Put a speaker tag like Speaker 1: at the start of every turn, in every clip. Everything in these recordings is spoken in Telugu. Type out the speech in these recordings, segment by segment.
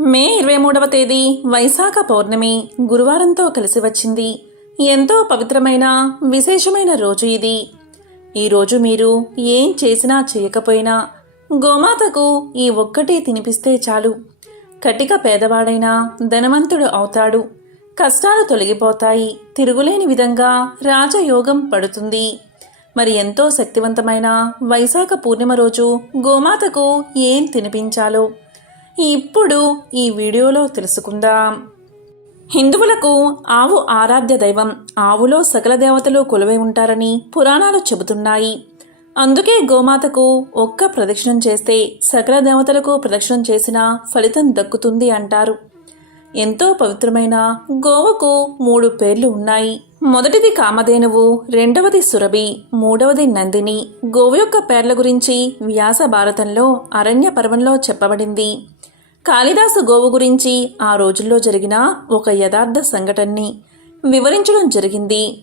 Speaker 1: మే ఇరవై మూడవ తేదీ వైశాఖ పౌర్ణమి గురువారంతో కలిసి వచ్చింది. ఎంతో పవిత్రమైన విశేషమైన రోజు ఇది. ఈరోజు మీరు ఏం చేసినా చేయకపోయినా గోమాతకు ఈ ఒక్కటి తినిపిస్తే చాలు. కటిక పేదవాడైనా ధనవంతుడు అవుతాడు. కష్టాలు తొలగిపోతాయి. తిరుగులేని విధంగా రాజయోగం పడుతుంది. మరి ఎంతో శక్తివంతమైన వైశాఖ పూర్ణిమ రోజు గోమాతకు ఏం తినిపించాలో ఇప్పుడు ఈ వీడియోలో తెలుసుకుందాం. హిందువులకు ఆవు ఆరాధ్య దైవం ఆవులో సకల దేవతలు కొలువై ఉంటారని పురాణాలు చెబుతున్నాయి. అందుకే గోమాతకు ఒక్క ప్రదక్షిణం చేస్తే సకల దేవతలకు ప్రదక్షిణం చేసిన ఫలితం దక్కుతుంది అంటారు. ఎంతో పవిత్రమైన గోవకు మూడు పేర్లు ఉన్నాయి. మొదటిది కామధేనువు రెండవది సురభి మూడవది నందిని. గోవు యొక్క పేర్ల గురించి వ్యాస భారతంలో అరణ్య పర్వంలో చెప్పబడింది. కాళిదాసు గోవు గురించి ఆ రోజుల్లో జరిగిన ఒక యథార్థ సంఘటనని వివరించడం జరిగింది.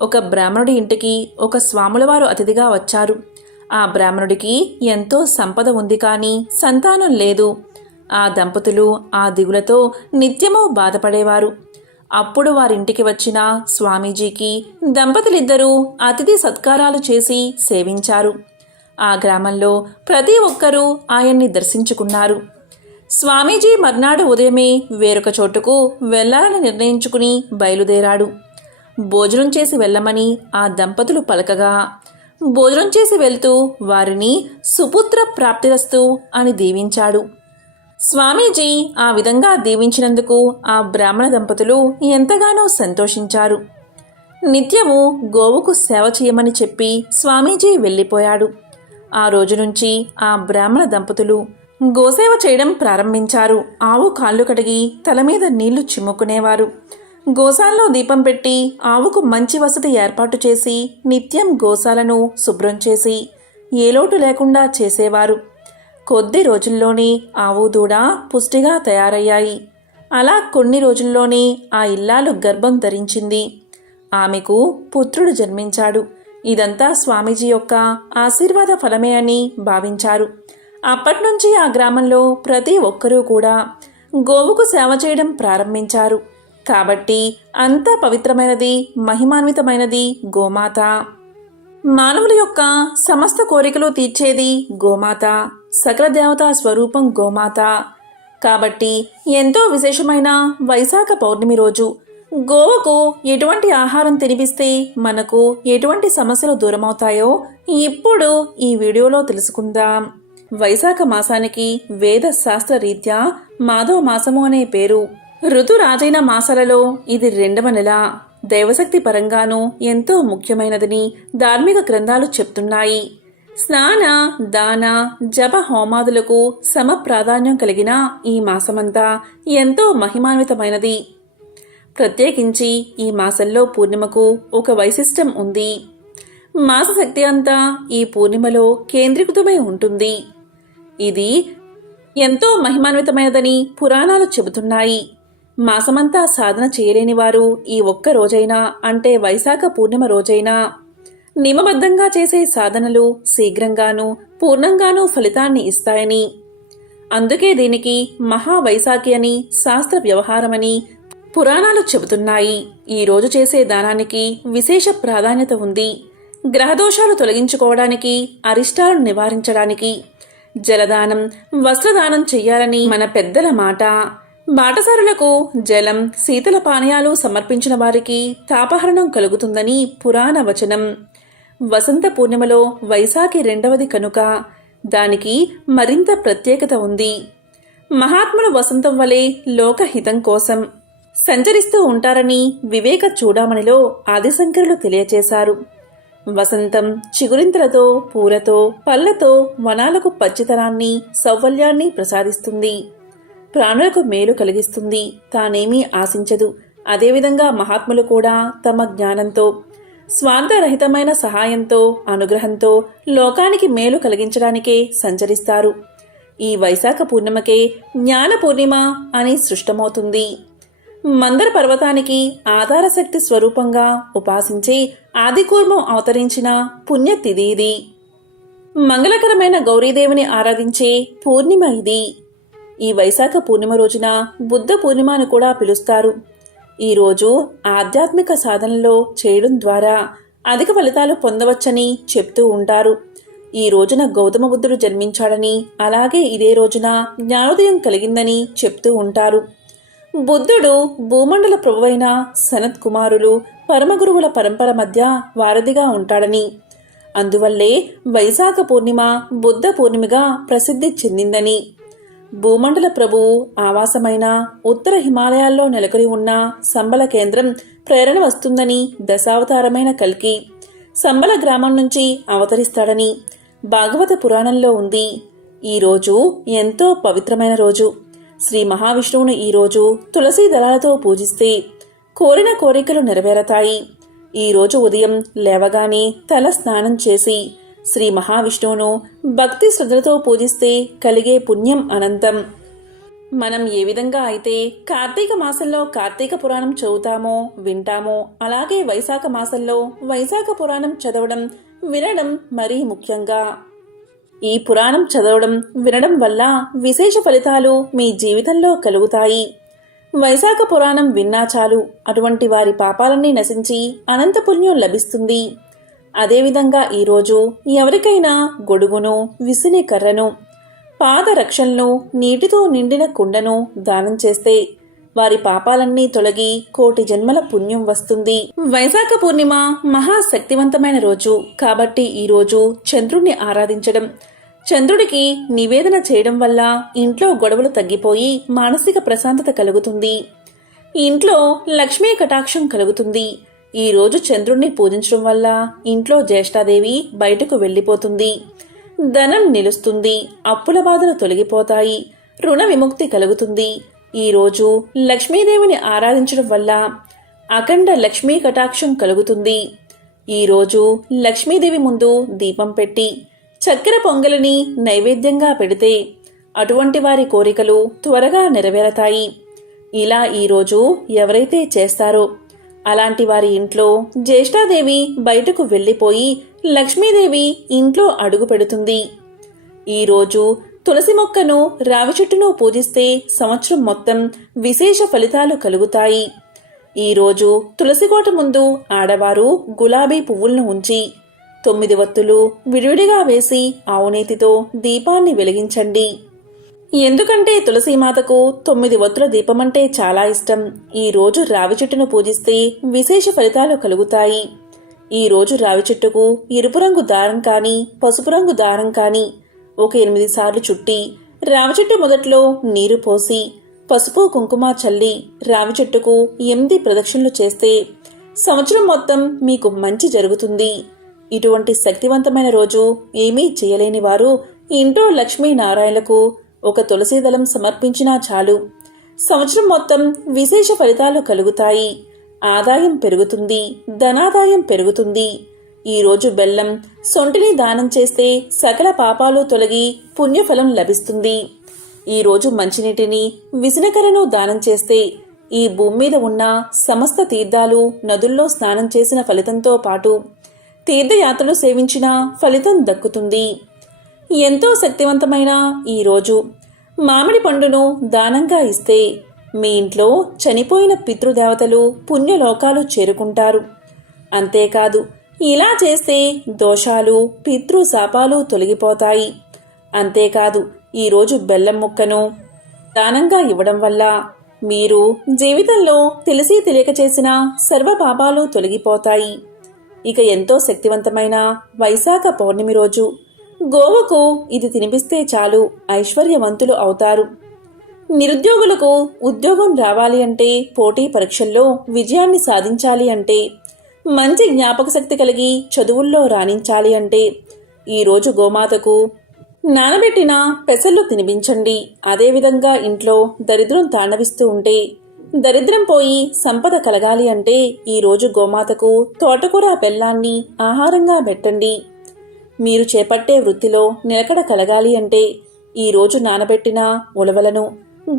Speaker 1: ఒక బ్రాహ్మణుడి ఇంటికి ఒక స్వాములవారు అతిథిగా వచ్చారు. ఆ బ్రాహ్మణుడికి ఎంతో సంపద ఉంది కానీ సంతానం లేదు. ఆ దంపతులు ఆ దిగులతో నిత్యము బాధపడేవారు. అప్పుడు వారింటికి వచ్చిన స్వామీజీకి దంపతులిద్దరూ అతిథి సత్కారాలు చేసి సేవించారు. ఆ గ్రామంలో ప్రతి ఒక్కరూ ఆయన్ని దర్శించుకున్నారు. స్వామీజీ మర్నాడు ఉదయమే వేరొక చోటుకు వెళ్ళాలని నిర్ణయించుకుని బయలుదేరాడు. భోజనం చేసి వెళ్ళమని ఆ దంపతులు పలకగా భోజనం చేసి వెళ్తూ వారిని సుపుత్ర ప్రాప్తిరస్తు అని దీవించాడు. స్వామీజీ ఆ విధంగా దీవించినందుకు ఆ బ్రాహ్మణ దంపతులు ఎంతగానో సంతోషించారు. నిత్యము గోవుకు సేవ చేయమని చెప్పి స్వామీజీ వెళ్ళిపోయాడు. ఆ రోజు నుంచి ఆ బ్రాహ్మణ దంపతులు గోసేవ చేయడం ప్రారంభించారు. ఆవు కాళ్ళు కడిగి తల మీద నీళ్ళు చిమ్ముకునేవారు. గోశాలలో దీపం పెట్టి ఆవుకు మంచి వసతి ఏర్పాటు చేసి నిత్యం గోశాలను శుభ్రం చేసి ఏ లోటు లేకుండా చేసేవారు. కొద్ది రోజుల్లోనే ఆవు దూడ పుష్టిగా తయారయ్యాయి. అలా కొన్ని రోజుల్లోనే ఆ ఇల్లాలు గర్భం ధరించింది. ఆమెకు పుత్రుడు జన్మించాడు. ఇదంతా స్వామీజీ యొక్క ఆశీర్వాద ఫలమే అని భావించారు. అప్పటినుంచి ఆ గ్రామంలో ప్రతి ఒక్కరూ కూడా గోవుకు సేవ చేయడం ప్రారంభించారు. కాబట్టి అంత పవిత్రమైనది మహిమాన్వితమైనది గోమాత. మానవుల యొక్క సమస్త కోరికలు తీర్చేది గోమాత సకల దేవతా స్వరూపం గోమాత. కాబట్టి ఎంతో విశేషమైన వైశాఖ పౌర్ణమి రోజు గోవకు ఎటువంటి ఆహారం తినిపిస్తే మనకు ఎటువంటి సమస్యలు దూరమవుతాయో ఇప్పుడు ఈ వీడియోలో తెలుసుకుందాం. వైశాఖ మాసానికి వేద శాస్త్ర రీత్యా మాధవ మాసము అనే పేరు. ఋతురాజైన మాసాలలో ఇది రెండవ నెల. దైవశక్తి పరంగానూ ఎంతో ముఖ్యమైనదని ధార్మిక గ్రంథాలు చెప్తున్నాయి. స్నాన దాన జప హోమాదులకు సమ ప్రాధాన్యం కలిగిన ఈ మాసమంతా ఎంతో మహిమాన్వితమైనది. ప్రత్యేకించి ఈ మాసంలో పూర్ణిమకు ఒక వైశిష్టం ఉంది. మాసశక్తి అంతా ఈ పూర్ణిమలో కేంద్రీకృతమై ఉంటుంది. ఇది ఎంతో మహిమాన్వితమైనదని పురాణాలు చెబుతున్నాయి. మాసమంతా సాధన చేయలేని వారు ఈ ఒక్క రోజైనా అంటే వైశాఖ పూర్ణిమ రోజైనా నియమబద్ధంగా చేసే సాధనలు శీఘ్రంగానూ పూర్ణంగానూ ఫలితాన్ని ఇస్తాయని. అందుకే దీనికి మహావైశాఖి అని శాస్త్ర వ్యవహారమని పురాణాలు చెబుతున్నాయి. ఈ రోజు చేసే దానానికి విశేష ప్రాధాన్యత ఉంది. గ్రహదోషాలు తొలగించుకోవడానికి అరిష్టాలను నివారించడానికి. జలదానం వస్త్రదానం చెయ్యాలని మన పెద్దల మాట. బాటసారులకు జలం శీతల పానీయాలు సమర్పించిన వారికి తాపహరణం కలుగుతుందని పురాణ వచనం. వసంత పూర్ణిమలో వైశాఖి రెండవది కనుక దానికి మరింత ప్రత్యేకత ఉంది. మహాత్ముల వసంతం వలె లోకహితం కోసం సంచరిస్తూ ఉంటారని వివేక చూడామణిలో ఆదిశంకరులు తెలియచేశారు. వసంతం చిగురింతలతో పూలతో పళ్ళతో వనాలకు పచ్చితనాన్ని సౌవల్యాన్ని ప్రసాదిస్తుంది. ప్రాణులకు మేలు కలిగిస్తుంది. తానేమీ ఆశించదు. అదేవిధంగా మహాత్ములు కూడా తమ జ్ఞానంతో స్వార్థరహితమైన సహాయంతో అనుగ్రహంతో లోకానికి మేలు కలిగించడానికే సంచరిస్తారు. ఈ వైశాఖ పూర్ణిమకే జ్ఞాన పూర్ణిమ అని సృష్టమవుతుంది. మందర పర్వతానికి ఆధారశక్తి స్వరూపంగా ఉపాసించే ఆదికూర్మం అవతరించిన పుణ్యతిథి ఇది. మంగళకరమైన గౌరీదేవిని ఆరాధించే పూర్ణిమ ఇది. ఈ వైశాఖ పూర్ణిమ రోజున బుద్ధ పూర్ణిమ అని కూడా పిలుస్తారు. ఈరోజు ఆధ్యాత్మిక సాధనలో చేయడం ద్వారా అధిక ఫలితాలు పొందవచ్చని చెప్తూ ఉంటారు. ఈ రోజున గౌతమ బుద్ధుడు జన్మించాడని అలాగే ఇదే రోజున జ్ఞానోదయం కలిగిందని చెప్తూ ఉంటారు. బుద్ధుడు భూమండల ప్రభువైన సనత్ కుమారులు పరమగురువుల పరంపర మధ్య వారధిగా ఉంటాడని. అందువల్లే వైశాఖ పూర్ణిమ బుద్ధ పూర్ణిమగా ప్రసిద్ధి చెందిందని. భూమండల ప్రభువు ఆవాసమైన ఉత్తర హిమాలయాల్లో నెలకొని ఉన్న సంబల కేంద్రం ప్రేరణ వస్తుందని దశావతారమైన కల్కి సంబల గ్రామం నుంచి అవతరిస్తాడని భాగవత పురాణంలో ఉంది. ఈ రోజు ఎంతో పవిత్రమైన రోజు. శ్రీ మహావిష్ణువును ఈరోజు తులసీ దళాలతో పూజిస్తే కోరిన కోరికలు నెరవేరతాయి. ఈ రోజు ఉదయం లేవగానే తల స్నానం చేసి శ్రీ మహావిష్ణువును భక్తి శ్రద్ధలతో పూజిస్తే కలిగే పుణ్యం అనంతం. మనం ఏ విధంగా అయితే కార్తీక మాసంలో కార్తీక పురాణం చదువుతామో వింటామో అలాగే వైశాఖ మాసంలో వైశాఖ పురాణం చదవడం వినడం మరీ ముఖ్యంగా. ఈ పురాణం చదవడం వినడం వల్ల విశేష ఫలితాలు మీ జీవితంలో కలుగుతాయి. వైశాఖ పురాణం విన్నా చాలు. అటువంటి వారి పాపాలన్నీ నశించి అనంత పుణ్యం లభిస్తుంది. అదేవిధంగా ఈరోజు ఎవరికైనా గొడుగును విసిని కర్రను పాదరక్షలను నీటితో నిండిన కుండను దానం చేస్తే వారి పాపాలన్నీ తొలగి కోటి జన్మల పుణ్యం వస్తుంది. వైశాఖ పూర్ణిమ మహాశక్తివంతమైన రోజు. కాబట్టి ఈ రోజు చంద్రుణ్ణి ఆరాధించడం చంద్రుడికి నివేదన చేయడం వల్ల ఇంట్లో గొడవలు తగ్గిపోయి మానసిక ప్రశాంతత కలుగుతుంది. ఇంట్లో లక్ష్మీ కటాక్షం కలుగుతుంది. ఈ రోజు చంద్రుణ్ణి పూజించడం వల్ల ఇంట్లో జ్యేష్ఠాదేవి బయటకు వెళ్ళిపోతుంది. ధనం నిలుస్తుంది. అప్పుల బాధలు తొలగిపోతాయి. రుణ విముక్తి కలుగుతుంది. ఈ రోజు లక్ష్మీదేవిని ఆరాధించడం వల్ల అఖండ లక్ష్మీ కటాక్షం కలుగుతుంది. ఈరోజు లక్ష్మీదేవి ముందు దీపం పెట్టి చక్కెర పొంగలిని నైవేద్యంగా పెడితే అటువంటి వారి కోరికలు త్వరగా నెరవేరతాయి. ఇలా ఈరోజు ఎవరైతే చేస్తారో అలాంటి వారి ఇంట్లో జ్యేష్ఠాదేవి బయటకు వెళ్ళిపోయి లక్ష్మీదేవి ఇంట్లో అడుగు పెడుతుంది. ఈరోజు తులసి మొక్కను రావి చెట్టును పూజిస్తే సంవత్సరం మొత్తం విశేష ఫలితాలు కలుగుతాయి. ఈరోజు తులసికోట ముందు ఆడవారు గులాబీ పువ్వులను ఉంచి తొమ్మిది వత్తులు విడివిడిగా వేసి ఆవునేతితో దీపాన్ని వెలిగించండి. ఎందుకంటే తులసీమాతకు తొమ్మిది వత్తుల దీపమంటే చాలా ఇష్టం. ఈ రోజు రావి చెట్టును పూజిస్తే విశేష ఫలితాలు కలుగుతాయి. ఈ రోజు రావి చెట్టుకు ఎరుపు రంగు దారం కానీ పసుపు రంగు దారం కానీ ఒక ఎనిమిది సార్లు చుట్టి రావి చెట్టు మొదట్లో నీరు పోసి పసుపు కుంకుమ చల్లి రావి చెట్టుకు ఎనిమిది ప్రదక్షిణలు చేస్తే సంవత్సరం మొత్తం మీకు మంచి జరుగుతుంది. ఇటువంటి శక్తివంతమైన రోజు ఏమీ చేయలేని వారు ఇంట్లో లక్ష్మీనారాయణకు ఒక తులసి దళం సమర్పించినా చాలు. సంవత్సరం మొత్తం విశేష ఫలితాలు కలుగుతాయి. ఆదాయం పెరుగుతుంది ధనాదాయం పెరుగుతుంది. ఈరోజు బెల్లం సొంటిని దానం చేస్తే సకల పాపాలు తొలగి పుణ్యఫలం లభిస్తుంది. ఈరోజు మంచినీటిని విసనకరను దానం చేస్తే ఈ భూమి మీద ఉన్న సమస్త తీర్థాలు నదుల్లో స్నానం చేసిన ఫలితంతో పాటు తీర్థయాత్రలు సేవించిన ఫలితం దక్కుతుంది. ఎంతో శక్తివంతమైన ఈ రోజు మామిడి పండును దానంగా ఇస్తే మీ ఇంట్లో చనిపోయిన పితృదేవతలు పుణ్యలోకాలు చేరుకుంటారు. అంతేకాదు ఇలా చేస్తే దోషాలు పితృ శాపాలు తొలగిపోతాయి. అంతేకాదు ఈరోజు బెల్లం ముక్కను దానంగా ఇవ్వడం వల్ల మీరు జీవితంలో తెలిసి తెలియక చేసిన సర్వ పాపాలు తొలగిపోతాయి. ఇక ఎంతో శక్తివంతమైన వైశాఖ పౌర్ణమి రోజు గోవకు ఇది తినిపిస్తే చాలు ఐశ్వర్యవంతులు అవుతారు. నిరుద్యోగులకు ఉద్యోగం రావాలి అంటే పోటీ పరీక్షల్లో విజయాన్ని సాధించాలి అంటే మంచి జ్ఞాపక శక్తి కలిగి చదువుల్లో రాణించాలి అంటే ఈరోజు గోమాతకు నానబెట్టిన పెసర్లు తినిపించండి. అదేవిధంగా ఇంట్లో దరిద్రం తాండవిస్తూ ఉంటే దరిద్రం పోయి సంపద కలగాలి అంటే ఈరోజు గోమాతకు తోటకూర బెల్లాన్ని ఆహారంగా పెట్టండి. మీరు చేపట్టే వృత్తిలో నిలకడ కలగాలి అంటే ఈరోజు నానబెట్టిన ఉలవలను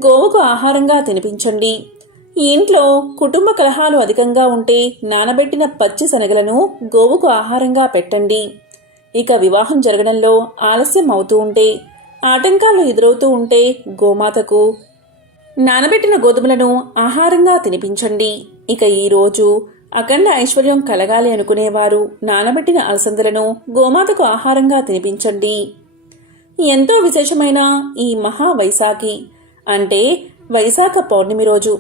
Speaker 1: గోవుకు ఆహారంగా తినిపించండి. ఇంట్లో కుటుంబ కలహాలు అధికంగా ఉంటే నానబెట్టిన పచ్చి శనగలను గోవుకు ఆహారంగా పెట్టండి. ఇక వివాహం జరగడంలో ఆలస్యం అవుతూ ఉంటే ఆటంకాలు ఎదురవుతూ ఉంటే గోమాతకు నానబెట్టిన గోధుమలను ఆహారంగా తినిపించండి. ఇక ఈరోజు అఖండ ఐశ్వర్యం కలగాలి అనుకునేవారు నానబెట్టిన అలసందలను గోమాతకు ఆహారంగా తినిపించండి. ఎంతో విశేషమైన ఈ మహా వైశాఖి. అంటే వైశాఖ పౌర్ణమి రోజు.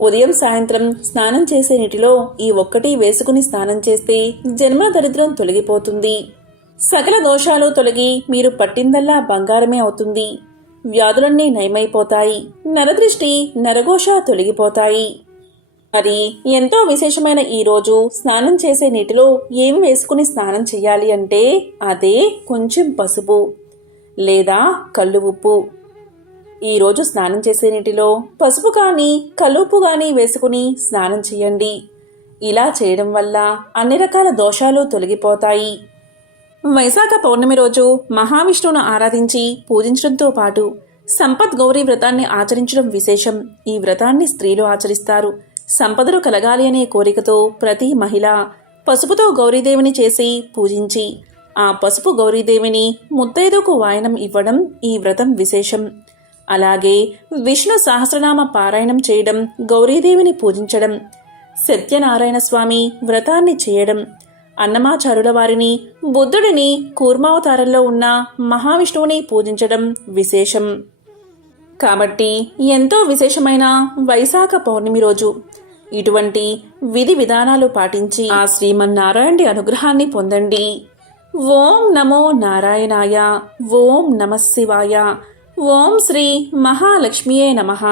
Speaker 1: ఉదయం సాయంత్రం స్నానం చేసే నీటిలో ఈ ఒక్కటి వేసుకుని స్నానం చేస్తే జన్మ దరిద్రం తొలగిపోతుంది. సకల దోషాలు తొలగి మీరు పట్టిందల్లా బంగారమే అవుతుంది. వ్యాధులన్నీ నయమైపోతాయి. నరదృష్టి నరఘోష తొలగిపోతాయి. మరి ఎంతో విశేషమైన ఈ రోజు స్నానం చేసే నీటిలో ఏమి వేసుకుని స్నానం చేయాలి అంటే అదే కొంచెం పసుపు లేదా కళ్ళు ఉప్పు. ఈరోజు స్నానం చేసే నీటిలో పసుపు కానీ కలుపు కానీ వేసుకుని స్నానం చేయండి. ఇలా చేయడం వల్ల అన్ని రకాల దోషాలు తొలగిపోతాయి. వైశాఖ పౌర్ణమి రోజు మహావిష్ణువును ఆరాధించి పూజించడంతో పాటు సంపద్ గౌరీ వ్రతాన్ని ఆచరించడం విశేషం. ఈ వ్రతాన్ని స్త్రీలు ఆచరిస్తారు. సంపదలు కలగాలి అనే కోరికతో ప్రతి మహిళ పసుపుతో గౌరీదేవిని చేసి పూజించి ఆ పసుపు గౌరీదేవిని ముత్తైదుకు వాయనం ఇవ్వడం ఈ వ్రతం విశేషం. అలాగే విష్ణు సహస్రనామ పారాయణం చేయడం గౌరీదేవిని పూజించడం సత్యనారాయణ స్వామి వ్రతాన్ని చేయడం అన్నమాచారుల వారిని బుద్ధుడిని కూర్మావతారంలో ఉన్న మహావిష్ణువుని పూజించడం విశేషం. కాబట్టి ఎంతో విశేషమైన వైశాఖ పౌర్ణమి రోజు ఇటువంటి విధి విధానాలు పాటించి ఆ శ్రీమన్నారాయణి అనుగ్రహాన్ని పొందండి. ఓం నమో నారాయణాయ ఓం నమ శివాయ ఓం శ్రీ మహాలక్ష్మియే నమః.